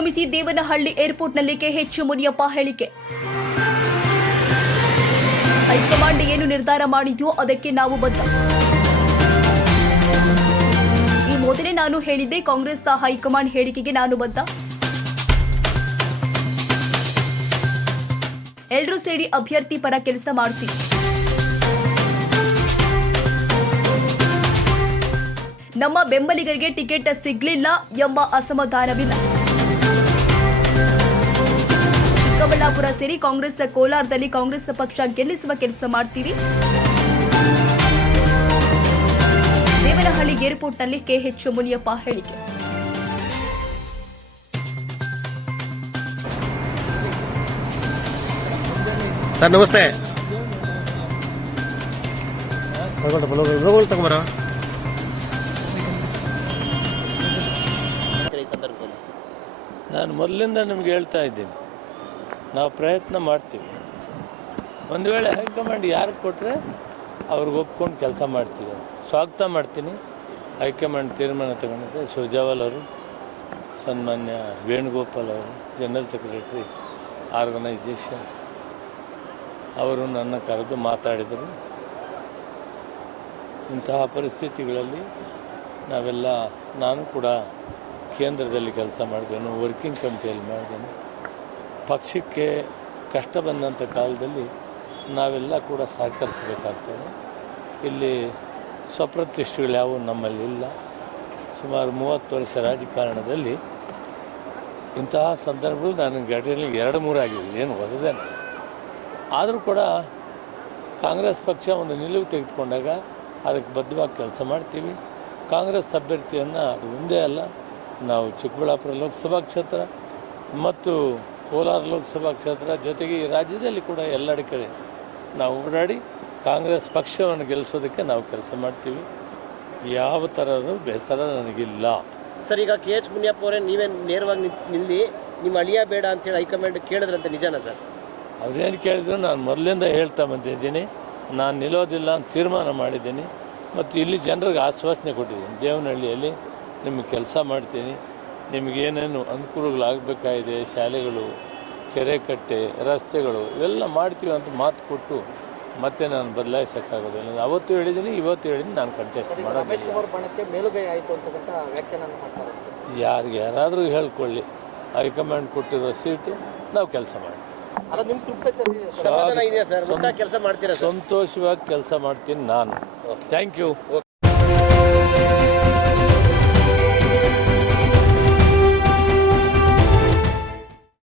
ಆಗಮಿಸಿ ದೇವನಹಳ್ಳಿ ಏರ್ಪೋರ್ಟ್ನಲ್ಲಿ ಹೆಚ್ಚು ಮುನಿಯಪ್ಪ ಹೇಳಿಕೆ. ಹೈಕಮಾಂಡ್ ಏನು ನಿರ್ಧಾರ ಮಾಡಿದ್ಯೋ ಅದಕ್ಕೆ ನಾವು ಬದ್ಧ. ಈ ಮೊದಲೇ ನಾನು ಹೇಳಿದ್ದೆ ಕಾಂಗ್ರೆಸ್ ಹೈಕಮಾಂಡ್ ಹೇಳಿಕೆಗೆ ನಾನು ಬದ್ಧ. ಎಲ್ಲರೂ ಸೇರಿ ಅಭ್ಯರ್ಥಿ ಪರ ಕೆಲಸ ಮಾಡ್ತೀವಿ. ನಮ್ಮ ಬೆಂಬಲಿಗರಿಗೆ ಟಿಕೆಟ್ ಸಿಗ್ಲಿಲ್ಲ ಎಂಬ ಅಸಮಾಧಾನವಿಲ್ಲ. ಸೇರಿ ಕಾಂಗ್ರೆಸ್ ಕೋಲಾರದಲ್ಲಿ ಕಾಂಗ್ರೆಸ್ ಪಕ್ಷ ಗೆಲ್ಲಿಸುವ ಕೆಲಸ ಮಾಡ್ತೀವಿ ದೇವನಹಳ್ಳಿ ಏರ್ಪೋರ್ಟ್ನಲ್ಲಿ ಕೆಎಚ್ ಮುನಿಯಪ್ಪ ಹೇಳಿಕೆ. ಸರ್ ನಮಸ್ತೆ. ತಗೊಂಬರ ನಾನು ಮೊದಲಿಂದ ನಿಮ್ಗೆ ಹೇಳ್ತಾ ಇದ್ದೀನಿ. ನಾವು ಪ್ರಯತ್ನ ಮಾಡ್ತೀವಿ. ಒಂದು ವೇಳೆ ಹೈಕಮಾಂಡ್ ಯಾರು ಕೊಟ್ಟರೆ ಅವ್ರಿಗೆ ಒಪ್ಕೊಂಡು ಕೆಲಸ ಮಾಡ್ತೀವಿ. ಸ್ವಾಗತ ಮಾಡ್ತೀನಿ. ಹೈಕಮಾಂಡ್ ತೀರ್ಮಾನ ತಗೊಂಡಿದ್ದೆ ಸುರ್ಜಾವಾಲ್ ಅವರು, ಸನ್ಮಾನ್ಯ ವೇಣುಗೋಪಾಲ್ ಅವರು, ಜನರಲ್ ಸೆಕ್ರೆಟರಿ ಆರ್ಗನೈಜೇಷನ್ ಅವರು ನನ್ನ ಕರೆದು ಮಾತಾಡಿದರು. ಇಂತಹ ಪರಿಸ್ಥಿತಿಗಳಲ್ಲಿ ನಾವೆಲ್ಲ, ನಾನು ಕೂಡ ಕೇಂದ್ರದಲ್ಲಿ ಕೆಲಸ ಮಾಡಿದ್ದೇನೆ ವರ್ಕಿಂಗ್ ಕಮಿಟಿಯಲ್ಲಿ ಮಾಡಿದ್ದೇನೆ. ಪಕ್ಷಕ್ಕೆ ಕಷ್ಟ ಬಂದಂಥ ಕಾಲದಲ್ಲಿ ನಾವೆಲ್ಲ ಕೂಡ ಸಹಕರಿಸಬೇಕಾಗ್ತದೆ. ಇಲ್ಲಿ ಸ್ವಪ್ರತಿಷ್ಠೆಗಳು ಯಾವುವು ನಮ್ಮಲ್ಲಿ ಇಲ್ಲ. ಸುಮಾರು ಮೂವತ್ತು ವರ್ಷ ರಾಜಕಾರಣದಲ್ಲಿ ಇಂತಹ ಸಂದರ್ಭಗಳು ನಾನು ಘಟನೆಯಲ್ಲಿ ಎರಡು ಮೂರು ಆಗಿದೆ ಏನು ಹೊಸದೇನು ಆದರೂ ಕೂಡ ಕಾಂಗ್ರೆಸ್ ಪಕ್ಷ ಒಂದು ನಿಲುವು ತೆಗೆದುಕೊಂಡಾಗ ಅದಕ್ಕೆ ಬದ್ಧವಾಗಿ ಕೆಲಸ ಮಾಡ್ತೀವಿ. ಕಾಂಗ್ರೆಸ್ ಅಭ್ಯರ್ಥಿಯನ್ನು ಅದು ಒಂದೇ ಅಲ್ಲ. ನಾವು ಚಿಕ್ಕಬಳ್ಳಾಪುರ ಲೋಕಸಭಾ ಕ್ಷೇತ್ರ ಮತ್ತು ಕೋಲಾರ ಲೋಕಸಭಾ ಕ್ಷೇತ್ರ ಜೊತೆಗೆ ಈ ರಾಜ್ಯದಲ್ಲಿ ಕೂಡ ಎಲ್ಲೆಡೆ ಕಡೆ ನಾವು ಓಡಾಡಿ ಕಾಂಗ್ರೆಸ್ ಪಕ್ಷವನ್ನು ಗೆಲ್ಲಿಸೋದಕ್ಕೆ ನಾವು ಕೆಲಸ ಮಾಡ್ತೀವಿ. ಯಾವ ಥರದ ಬೇಸರ ನನಗಿಲ್ಲ. ಸರ್ ಈಗ ಕೆ ಎಚ್ ಮುನಿಯಪ್ಪ ಅವರೇ ನೀವೇ ನೇರವಾಗಿ ನಿಲ್ಲಿ ನಿಮ್ಮ ಅಳಿಯ ಬೇಡ ಅಂತೇಳಿ ಹೈಕಮಾಂಡ್ ಕೇಳಿದ್ರಂತೆ ನಿಜಾನ ಸರ್? ಅವ್ರೇನು ಕೇಳಿದ್ರು ನಾನು ಮೊದಲಿಂದ ಹೇಳ್ತಾ ಬಂದಿದ್ದೀನಿ ನಾನು ನಿಲ್ಲೋದಿಲ್ಲ ಅಂತ ತೀರ್ಮಾನ ಮಾಡಿದ್ದೀನಿ. ಮತ್ತು ಇಲ್ಲಿ ಜನರಿಗೆ ಆಶ್ವಾಸನೆ ಕೊಟ್ಟಿದ್ದೀನಿ. ದೇವನಹಳ್ಳಿಯಲ್ಲಿ ನಿಮಗೆ ಕೆಲಸ ಮಾಡ್ತೀನಿ. ನಿಮಗೇನೇನು ಅನುಕೂಲಗಳಾಗಬೇಕಾಗಿದೆ? ಶಾಲೆಗಳು ಕೆರೆ ಕಟ್ಟೆ ರಸ್ತೆಗಳು ಇವೆಲ್ಲ ಮಾಡ್ತೀವಿ ಅಂತ ಮಾತು ಕೊಟ್ಟು ಮತ್ತೆ ನಾನು ಬದಲಾಯಿಸೋಕ್ಕಾಗೋದಿಲ್ಲ ನಾನು ಅವತ್ತು ಹೇಳಿದ್ದೀನಿ ಇವತ್ತು ಹೇಳಿದ್ದೀನಿ ನಾನು ಕಂಟೆಸ್ಟ್ ಮಾಡ್ತಾರೆ ಯಾರಿಗೆ ಯಾರಾದರೂ ಹೇಳ್ಕೊಳ್ಳಿ. ಹೈಕಮಾಂಡ್ ಕೊಟ್ಟಿರೋ ಸೀಟು ನಾವು ಕೆಲಸ ಮಾಡ್ತೀವಿ. ಸಂತೋಷವಾಗಿ ಕೆಲಸ ಮಾಡ್ತೀನಿ ನಾನು. Thank you